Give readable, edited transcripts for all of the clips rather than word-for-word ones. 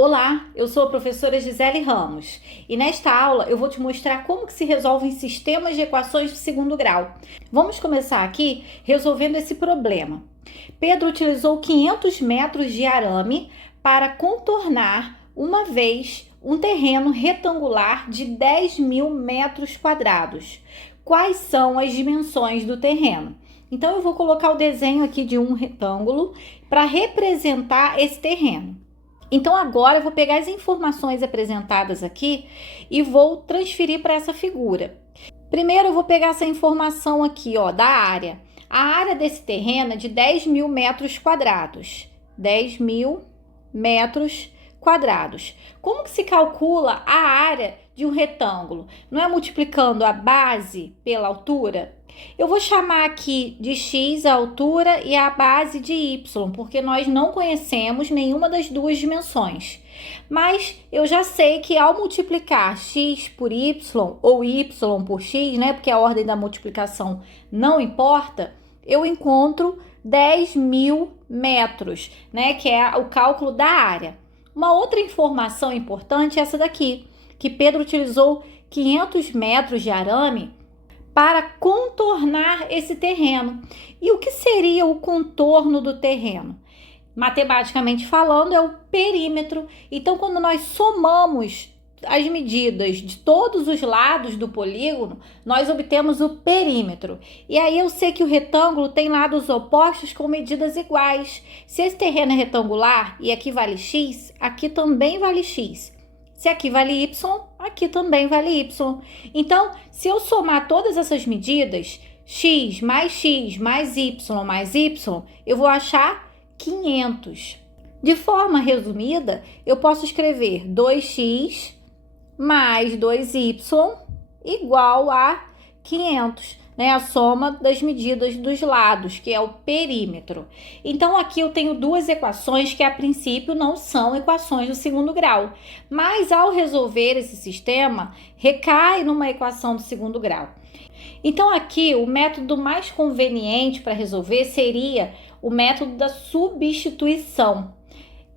Olá, eu sou a professora Gisele Ramos e nesta aula eu vou te mostrar como que se resolvem sistemas de equações de segundo grau. Vamos começar aqui resolvendo esse problema. Pedro utilizou 500 metros de arame para contornar uma vez um terreno retangular de 10.000 metros quadrados. Quais são as dimensões do terreno? Então eu vou colocar o desenho aqui de um retângulo para representar esse terreno. Então agora eu vou pegar as informações apresentadas aqui e vou transferir para essa figura. Primeiro eu vou pegar essa informação aqui, ó, da área. A área desse terreno é de 10.000 metros quadrados. 10.000 metros quadrados. Como que se calcula a área de um retângulo? Não é multiplicando a base pela altura? Eu vou chamar aqui de x a altura e a base de y, porque nós não conhecemos nenhuma das duas dimensões. Mas eu já sei que ao multiplicar x por y ou y por x, né, porque a ordem da multiplicação não importa, eu encontro 10.000 metros, né, que é o cálculo da área. Uma outra informação importante é essa daqui, que Pedro utilizou 500 metros de arame para contornar esse terreno. E o que seria o contorno do terreno? Matematicamente falando, é o perímetro. Então, quando nós somamos as medidas de todos os lados do polígono, nós obtemos o perímetro. E aí eu sei que o retângulo tem lados opostos com medidas iguais. Se esse terreno é retangular e aqui vale x, aqui também vale x. Se aqui vale y, aqui também vale y. Então, se eu somar todas essas medidas, x mais y, eu vou achar 500. De forma resumida, eu posso escrever 2x mais 2y igual a 500. Né, a soma das medidas dos lados, que é o perímetro. Então, aqui eu tenho duas equações que, a princípio, não são equações do segundo grau. Mas, ao resolver esse sistema, recai numa equação do segundo grau. Então, aqui, o método mais conveniente para resolver seria o método da substituição.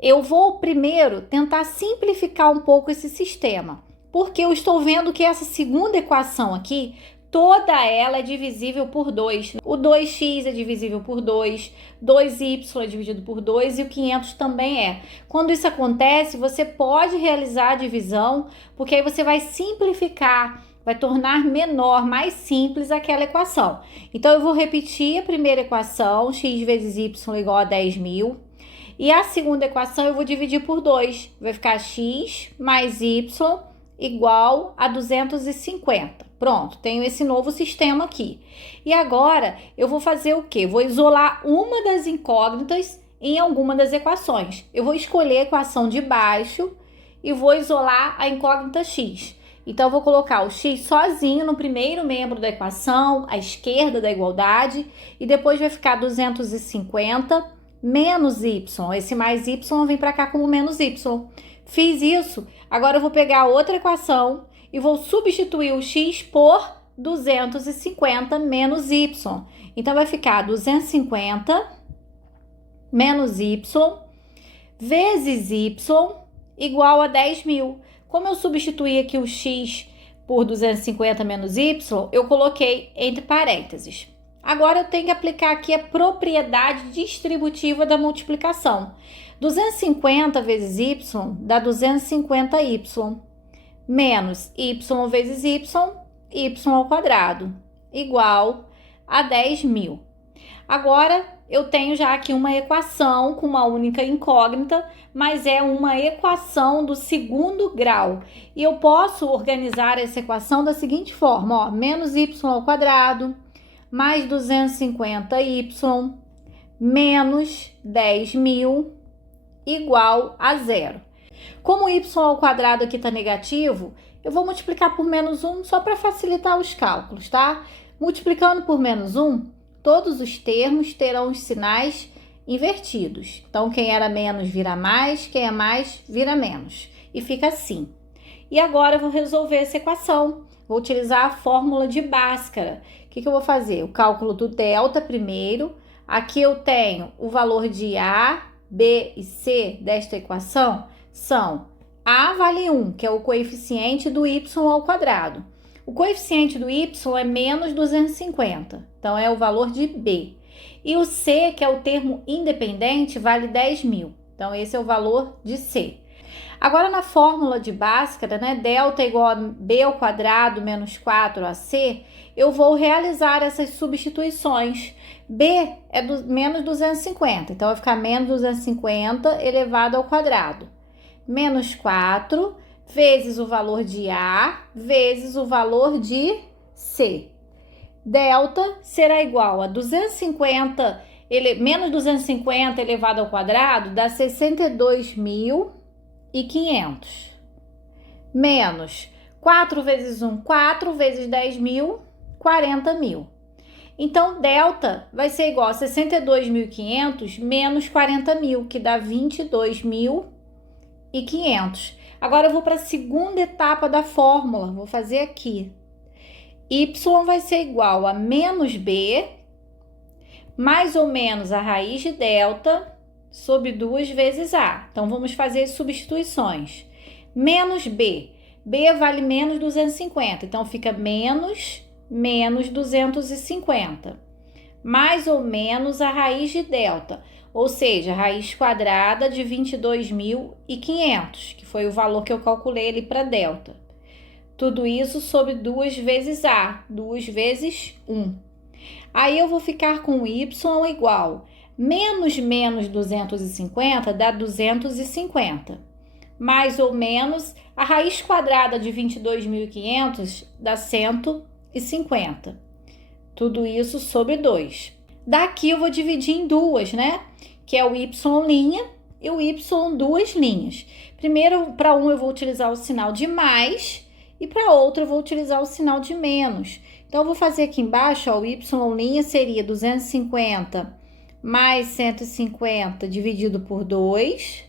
Eu vou, primeiro, tentar simplificar um pouco esse sistema, porque eu estou vendo que essa segunda equação aqui, toda ela é divisível por 2. O 2x é divisível por 2, 2y é dividido por 2 e o 500 também é. Quando isso acontece, você pode realizar a divisão, porque aí você vai simplificar, vai tornar menor, mais simples aquela equação. Então, eu vou repetir a primeira equação, x vezes y igual a 10.000. E a segunda equação eu vou dividir por 2. Vai ficar x mais y igual a 250. Pronto, tenho esse novo sistema aqui. E agora, eu vou fazer o quê? Vou isolar uma das incógnitas em alguma das equações. Eu vou escolher a equação de baixo e vou isolar a incógnita x. Então, eu vou colocar o x sozinho no primeiro membro da equação, à esquerda da igualdade, e depois vai ficar 250 menos y. Esse mais y vem para cá como menos y. Fiz isso, agora eu vou pegar outra equação e vou substituir o x por 250 menos y. Então, vai ficar 250 menos y vezes y igual a 10.000. Como eu substituí aqui o x por 250 menos y, eu coloquei entre parênteses. Agora, eu tenho que aplicar aqui a propriedade distributiva da multiplicação. 250 vezes y dá 250y. Menos y vezes y ao quadrado, igual a 10.000. Agora, eu tenho já aqui uma equação com uma única incógnita, mas é uma equação do segundo grau. E eu posso organizar essa equação da seguinte forma, ó, menos y ao quadrado, mais 250y, menos 10.000, igual a zero. Como y ao quadrado aqui está negativo, eu vou multiplicar por menos 1 só para facilitar os cálculos, tá? Multiplicando por menos 1, todos os termos terão os sinais invertidos. Então, quem era menos vira mais, quem é mais vira menos. E fica assim. E agora eu vou resolver essa equação. Vou utilizar a fórmula de Bhaskara. O que eu vou fazer? O cálculo do delta primeiro. Aqui eu tenho o valor de A, B e C desta equação são A vale 1, que é o coeficiente do y ao quadrado. O coeficiente do y é menos 250, então é o valor de B. E o C, que é o termo independente, vale 10.000, então esse é o valor de C. Agora, na fórmula de Bhaskara, né, delta é igual a B ao quadrado menos 4AC, eu vou realizar essas substituições. B é menos 250, então vai ficar menos 250 elevado ao quadrado. Menos 4 vezes o valor de A vezes o valor de C. Delta será igual a 250, menos 250 elevado ao quadrado dá 62.500. Menos 4 vezes 1, 4 vezes 10.000, 40.000. Então, delta vai ser igual a 62.500 menos 40.000, que dá 22.500. Agora eu vou para a segunda etapa da fórmula, vou fazer aqui. Y vai ser igual a menos B, mais ou menos a raiz de delta, sobre 2 vezes A. Então, vamos fazer as substituições. Menos B. B vale menos 250, então fica menos 250. Mais ou menos a raiz de delta, ou seja, a raiz quadrada de 22.500, que foi o valor que eu calculei ali para delta. Tudo isso sobre 2 vezes A, 2 vezes 1. Aí eu vou ficar com y igual menos 250 dá 250. Mais ou menos a raiz quadrada de 22.500 dá 150. Tudo isso sobre 2. Daqui eu vou dividir em duas, né? Que é o y' e o y duas linhas. Primeiro, para um eu vou utilizar o sinal de mais e para outro eu vou utilizar o sinal de menos. Então, eu vou fazer aqui embaixo, ó, o y' seria 250 mais 150 dividido por 2.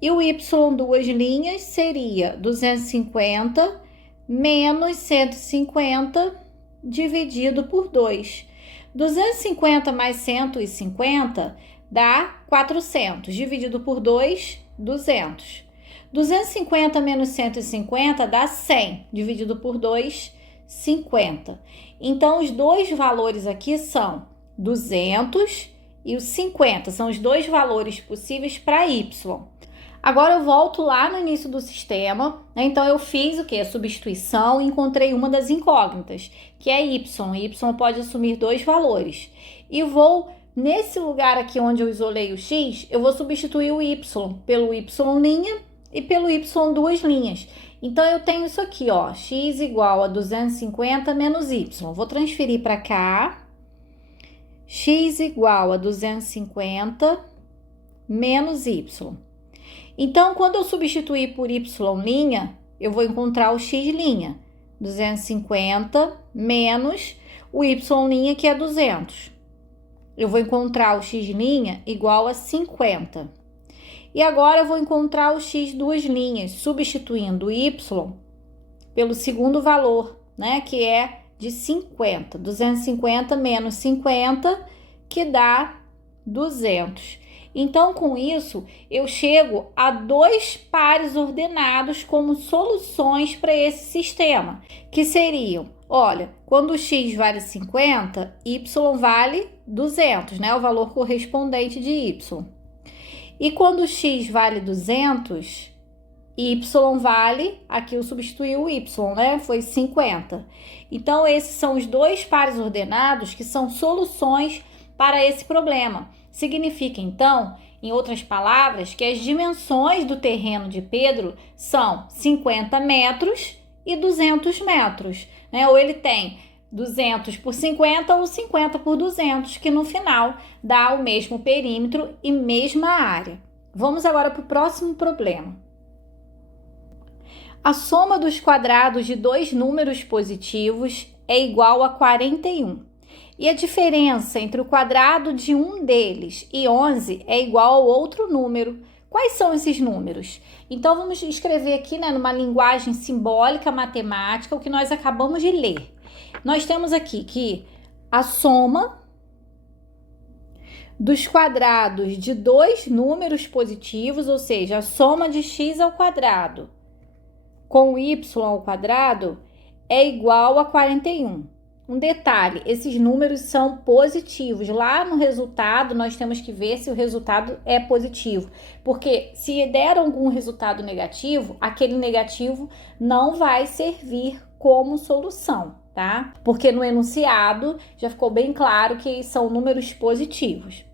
E o y duas linhas seria 250 menos 150 dividido por 2. 250 mais 150 dá 400. Dividido por 2, 200. 250 menos 150 dá 100. Dividido por 2, 50. Então, os dois valores aqui são 200 e os 50. São os dois valores possíveis para y. Agora eu volto lá no início do sistema, né? Então eu fiz o que? A substituição e encontrei uma das incógnitas, que é y. Y pode assumir dois valores. E vou, nesse lugar aqui onde eu isolei o x, eu vou substituir o y pelo y' e pelo y duas linhas. Então eu tenho isso aqui, ó, x igual a 250 menos y. Vou transferir para cá. X igual a 250 menos y. Então, quando eu substituir por y', eu vou encontrar o x', 250 menos o y', que é 200. Eu vou encontrar o x' igual a 50. E agora eu vou encontrar o x duas linhas, substituindo o y pelo segundo valor, né, que é de 50. 250 menos 50, que dá 200. Então, com isso, eu chego a dois pares ordenados como soluções para esse sistema, que seriam, olha, quando o x vale 50, y vale 200, né? O valor correspondente de y. E quando o x vale 200, y vale, aqui eu substituí o y, né? Foi 50. Então, esses são os dois pares ordenados que são soluções para esse problema. Significa, então, em outras palavras, que as dimensões do terreno de Pedro são 50 metros e 200 metros, né? Ou ele tem 200 por 50 ou 50 por 200, que no final dá o mesmo perímetro e mesma área. Vamos agora para o próximo problema. A soma dos quadrados de dois números positivos é igual a 41. E a diferença entre o quadrado de um deles e 11 é igual ao outro número. Quais são esses números? Então, vamos escrever aqui, né, numa linguagem simbólica matemática, o que nós acabamos de ler. Nós temos aqui que a soma dos quadrados de dois números positivos, ou seja, a soma de x ao quadrado com y ao quadrado é igual a 41. Um detalhe, esses números são positivos. Lá no resultado, nós temos que ver se o resultado é positivo. Porque se der algum resultado negativo, aquele negativo não vai servir como solução, tá? Porque no enunciado já ficou bem claro que são números positivos.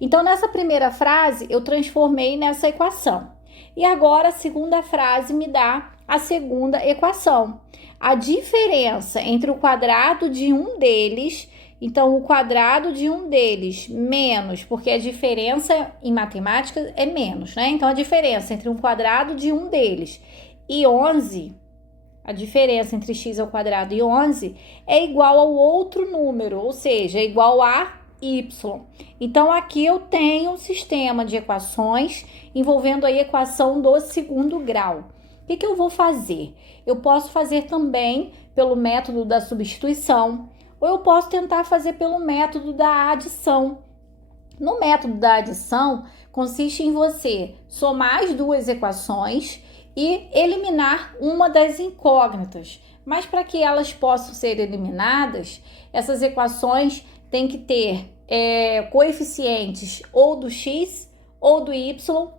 Então, nessa primeira frase, eu transformei nessa equação. E agora, a segunda frase me dá a segunda equação. A diferença entre o quadrado de um deles, então o quadrado de um deles menos, porque a diferença em matemática é menos, né? Então a diferença entre um quadrado de um deles e 11, a diferença entre x ao quadrado e 11 é igual ao outro número, ou seja, é igual a y. Então aqui eu tenho um sistema de equações envolvendo a equação do segundo grau. O que eu vou fazer? Eu posso fazer também pelo método da substituição, ou eu posso tentar fazer pelo método da adição. No método da adição, consiste em você somar as duas equações e eliminar uma das incógnitas. Mas para que elas possam ser eliminadas, essas equações têm que ter coeficientes ou do x ou do y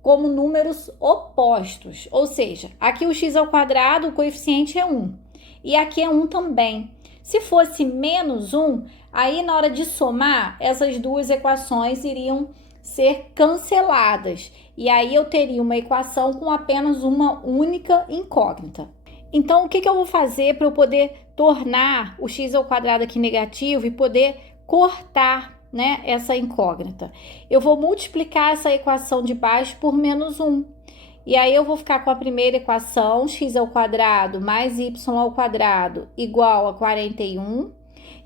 como números opostos, ou seja, aqui o x ao quadrado, o coeficiente é 1, e aqui é 1 também. Se fosse menos 1, aí na hora de somar, essas duas equações iriam ser canceladas, e aí eu teria uma equação com apenas uma única incógnita. Então, o que eu vou fazer para eu poder tornar o x ao quadrado aqui negativo e poder cortar, né, essa incógnita? Eu vou multiplicar essa equação de baixo por menos 1. E aí eu vou ficar com a primeira equação, x ao quadrado mais y ao quadrado igual a 41.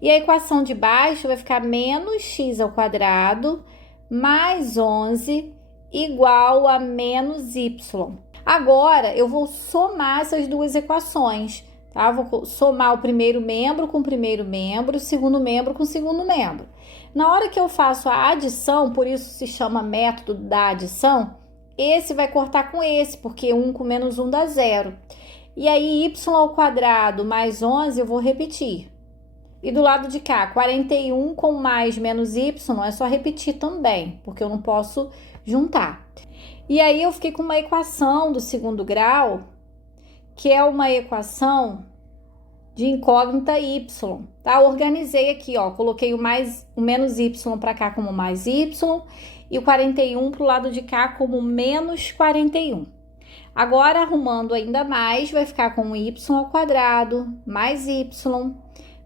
E a equação de baixo vai ficar menos x ao quadrado mais 11 igual a menos y. Agora eu vou somar essas duas equações, tá? Vou somar o primeiro membro com o primeiro membro, o segundo membro com o segundo membro. Na hora que eu faço a adição, por isso se chama método da adição, esse vai cortar com esse, porque 1 com menos 1 dá 0. E aí, y ao quadrado mais 11, eu vou repetir. E do lado de cá, 41 com mais menos y, é só repetir também, porque eu não posso juntar. E aí, eu fiquei com uma equação do segundo grau, que é uma equação de incógnita y, tá? Organizei aqui, ó, coloquei o menos y para cá como mais y e o 41 para o lado de cá como menos 41. Agora, arrumando ainda mais, vai ficar com y ao quadrado mais y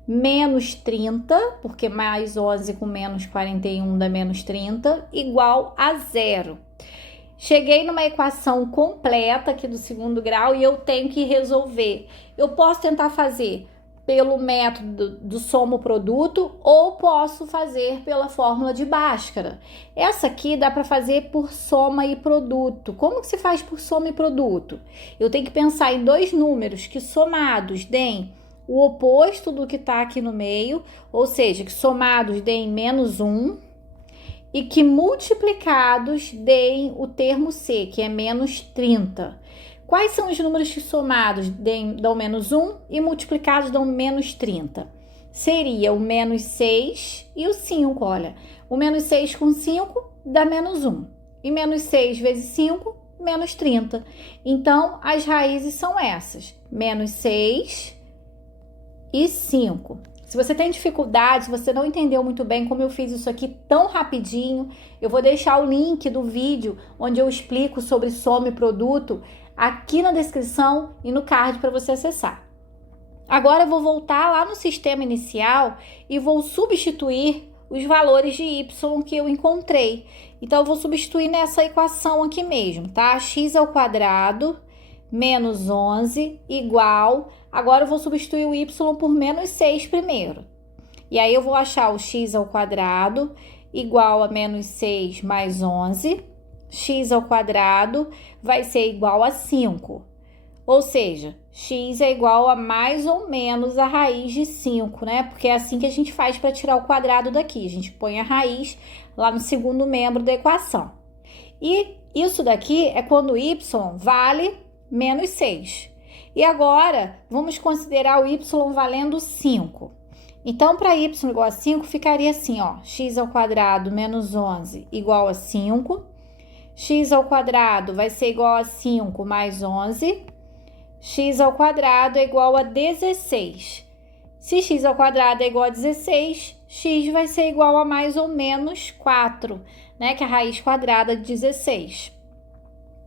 menos 30, porque mais 11 com menos 41 dá menos 30, igual a 0. Cheguei numa equação completa aqui do segundo grau e eu tenho que resolver. Eu posso tentar fazer pelo método do soma-produto ou posso fazer pela fórmula de Bhaskara. Essa aqui dá para fazer por soma e produto. Como que se faz por soma e produto? Eu tenho que pensar em dois números que somados deem o oposto do que está aqui no meio, ou seja, que somados deem menos 1, e que multiplicados deem o termo C, que é menos 30. Quais são os números que somados dão menos 1 e multiplicados dão menos 30? Seria o menos 6 e o 5, olha. O menos 6 com 5 dá menos 1. E menos 6 vezes 5, menos 30. Então, as raízes são essas, menos 6 e 5. Se você tem dificuldade, se você não entendeu muito bem como eu fiz isso aqui tão rapidinho, eu vou deixar o link do vídeo onde eu explico sobre soma e produto aqui na descrição e no card para você acessar. Agora eu vou voltar lá no sistema inicial e vou substituir os valores de y que eu encontrei. Então eu vou substituir nessa equação aqui mesmo, tá? X ao quadrado menos 11 igual, agora eu vou substituir o y por menos 6 primeiro. E aí eu vou achar o x ao quadrado igual a menos 6 mais 11. X ao quadrado vai ser igual a 5. Ou seja, x é igual a mais ou menos a raiz de 5, né? Porque é assim que a gente faz para tirar o quadrado daqui. A gente põe a raiz lá no segundo membro da equação. E isso daqui é quando y vale menos 6. E agora, vamos considerar o y valendo 5. Então, para y igual a 5, ficaria assim, ó. X ao quadrado menos 11 igual a 5. X ao quadrado vai ser igual a 5 mais 11. X ao quadrado é igual a 16. Se x ao quadrado é igual a 16, x vai ser igual a mais ou menos 4, né? Que é a raiz quadrada de 16.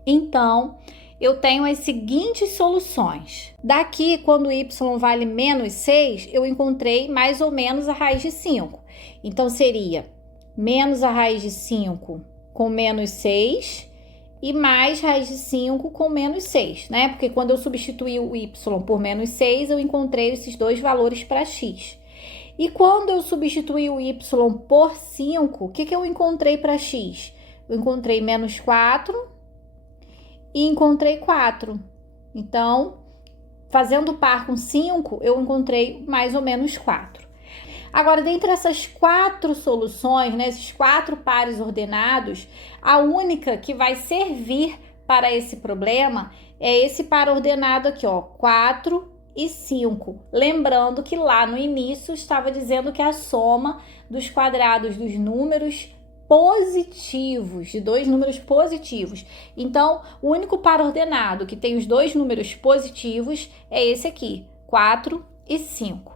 Então, eu tenho as seguintes soluções. Daqui, quando y vale menos 6, eu encontrei mais ou menos a raiz de 5. Então, seria menos a raiz de 5 com menos 6 e mais raiz de 5 com menos 6, né? Porque quando eu substituí o y por menos 6, eu encontrei esses dois valores para x. E quando eu substituí o y por 5, o que eu encontrei para x? Eu encontrei menos 4 e encontrei 4. Então, fazendo par com 5, eu encontrei mais ou menos 4. Agora, dentre essas 4 soluções, né, esses 4 pares ordenados, a única que vai servir para esse problema é esse par ordenado aqui, ó, 4 e 5. Lembrando que lá no início estava dizendo que a soma dos quadrados dos números positivos, de dois números positivos. Então, o único par ordenado que tem os dois números positivos é esse aqui, 4 e 5.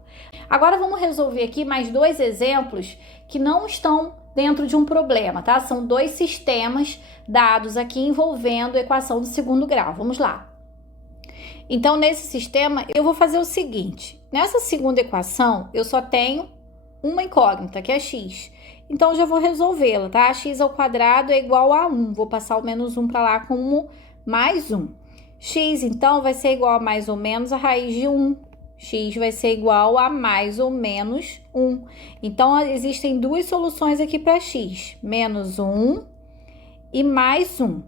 Agora vamos resolver aqui mais dois exemplos que não estão dentro de um problema, tá? São dois sistemas dados aqui envolvendo a equação do segundo grau. Vamos lá. Então, nesse sistema, eu vou fazer o seguinte. Nessa segunda equação, eu só tenho uma incógnita, que é x. Então, eu já vou resolvê-la, tá? X ao quadrado é igual a 1. Vou passar o menos 1 para lá como mais 1. X, então, vai ser igual a mais ou menos a raiz de 1. X vai ser igual a mais ou menos 1. Então, existem duas soluções aqui para x. Menos 1 e mais 1.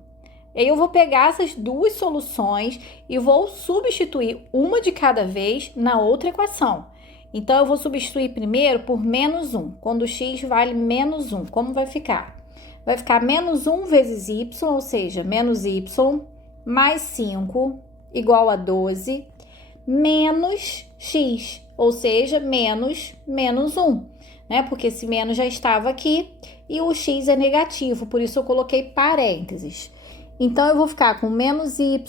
Aí eu vou pegar essas duas soluções e vou substituir uma de cada vez na outra equação. Então, eu vou substituir primeiro por menos 1. Quando x vale menos 1, como vai ficar? Vai ficar menos 1 vezes y, ou seja, menos y, mais 5, igual a 12, menos x, ou seja, menos 1, né? Porque esse menos já estava aqui e o x é negativo, por isso eu coloquei parênteses. Então, eu vou ficar com menos y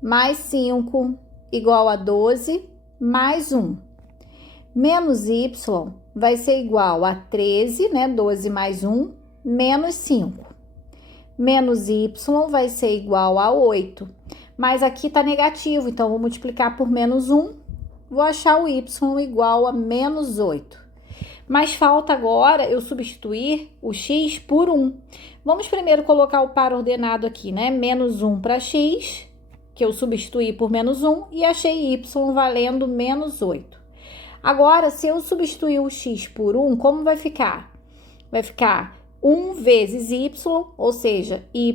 mais 5 igual a 12 mais 1. Menos y vai ser igual a 13, né? 12 mais 1, menos 5. Menos y vai ser igual a 8. Mas aqui está negativo, então vou multiplicar por menos 1. Vou achar o y igual a menos 8. Mas falta agora eu substituir o x por 1. Vamos primeiro colocar o par ordenado aqui, né? Menos 1 para x, que eu substituí por menos 1, e achei y valendo menos 8. Agora, se eu substituir o x por 1, como vai ficar? Vai ficar 1 vezes y, ou seja, y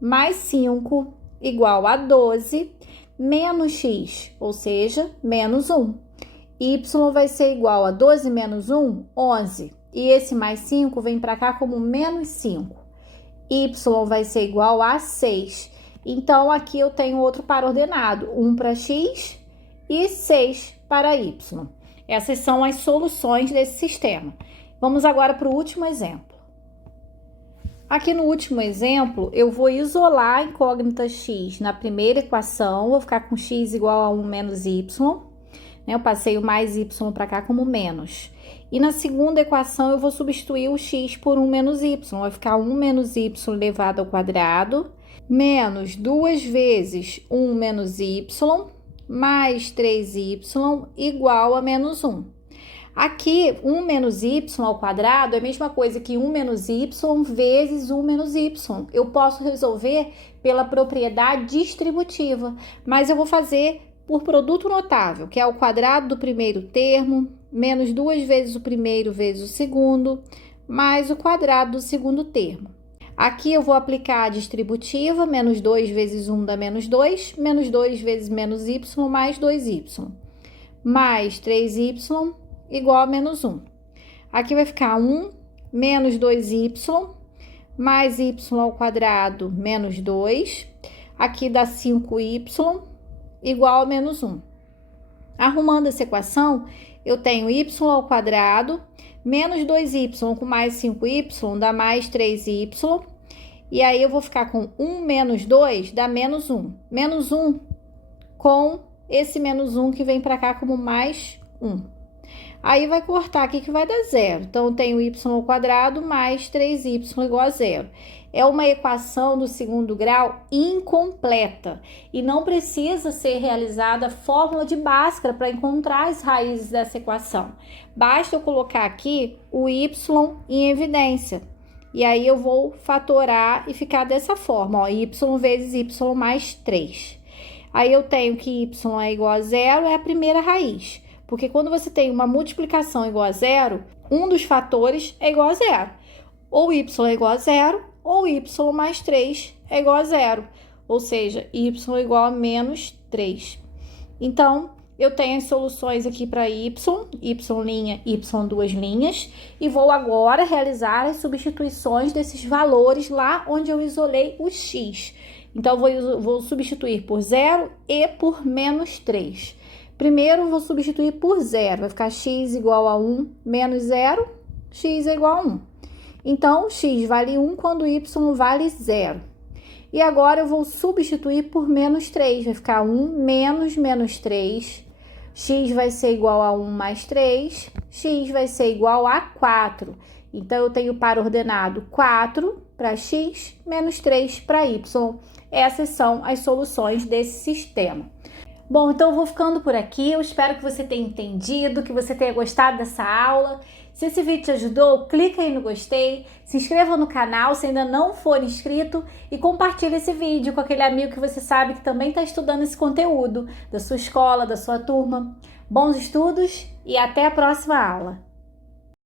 mais 5 igual a 12, menos x, ou seja, menos 1. Y vai ser igual a 12 menos 1, 11. E esse mais 5 vem para cá como menos 5. Y vai ser igual a 6. Então, aqui eu tenho outro par ordenado, 1 para x e 6 para y. Essas são as soluções desse sistema. Vamos agora para o último exemplo. Aqui no último exemplo, eu vou isolar a incógnita x na primeira equação, vou ficar com x igual a 1 menos y, né? Eu passei o mais y para cá como menos. E na segunda equação, eu vou substituir o x por 1 menos y, vai ficar 1 menos y elevado ao quadrado, menos 2 vezes 1 menos y, mais 3y igual a menos 1. Aqui, 1 menos y ao quadrado é a mesma coisa que 1 menos y vezes 1 menos y. Eu posso resolver pela propriedade distributiva, mas eu vou fazer por produto notável, que é o quadrado do primeiro termo, menos 2 vezes o primeiro vezes o segundo, mais o quadrado do segundo termo. Aqui eu vou aplicar a distributiva, menos 2 vezes 1 dá menos 2, menos 2 vezes menos y mais 2y, mais 3y igual a menos 1. Aqui vai ficar 1 menos 2y, mais y ao quadrado, menos 2. Aqui dá 5y igual a menos 1. Arrumando essa equação, eu tenho y ao quadrado, menos 2y com mais 5y dá mais 3y. E aí eu vou ficar com 1 menos 2 dá menos 1. Menos 1 com esse menos 1 que vem para cá como mais 1. Aí vai cortar aqui que vai dar zero. Então, eu tenho y ao quadrado mais 3y igual a zero. É uma equação do segundo grau incompleta e não precisa ser realizada a fórmula de Bhaskara para encontrar as raízes dessa equação. Basta eu colocar aqui o y em evidência. E aí eu vou fatorar e ficar dessa forma, ó, y vezes y mais 3. Aí eu tenho que y é igual a zero, é a primeira raiz. Porque quando você tem uma multiplicação igual a zero, um dos fatores é igual a zero. Ou y é igual a zero, ou y mais 3 é igual a zero. Ou seja, y é igual a menos 3. Então, eu tenho as soluções aqui para y, y' duas linhas. E vou agora realizar as substituições desses valores lá onde eu isolei o x. Então, vou substituir por 0 e por menos 3. Primeiro, vou substituir por 0. Vai ficar x igual a 1 menos 0, x é igual a 1. Então, x vale 1 quando y vale 0. E agora, eu vou substituir por menos 3. Vai ficar 1 menos menos 3. X vai ser igual a 1 mais 3. X vai ser igual a 4. Então, eu tenho par ordenado 4 para x, menos 3 para y. Essas são as soluções desse sistema. Bom, então eu vou ficando por aqui. Eu espero que você tenha entendido, que você tenha gostado dessa aula. Se esse vídeo te ajudou, clica aí no gostei, se inscreva no canal se ainda não for inscrito e compartilhe esse vídeo com aquele amigo que você sabe que também está estudando esse conteúdo da sua escola, da sua turma. Bons estudos e até a próxima aula!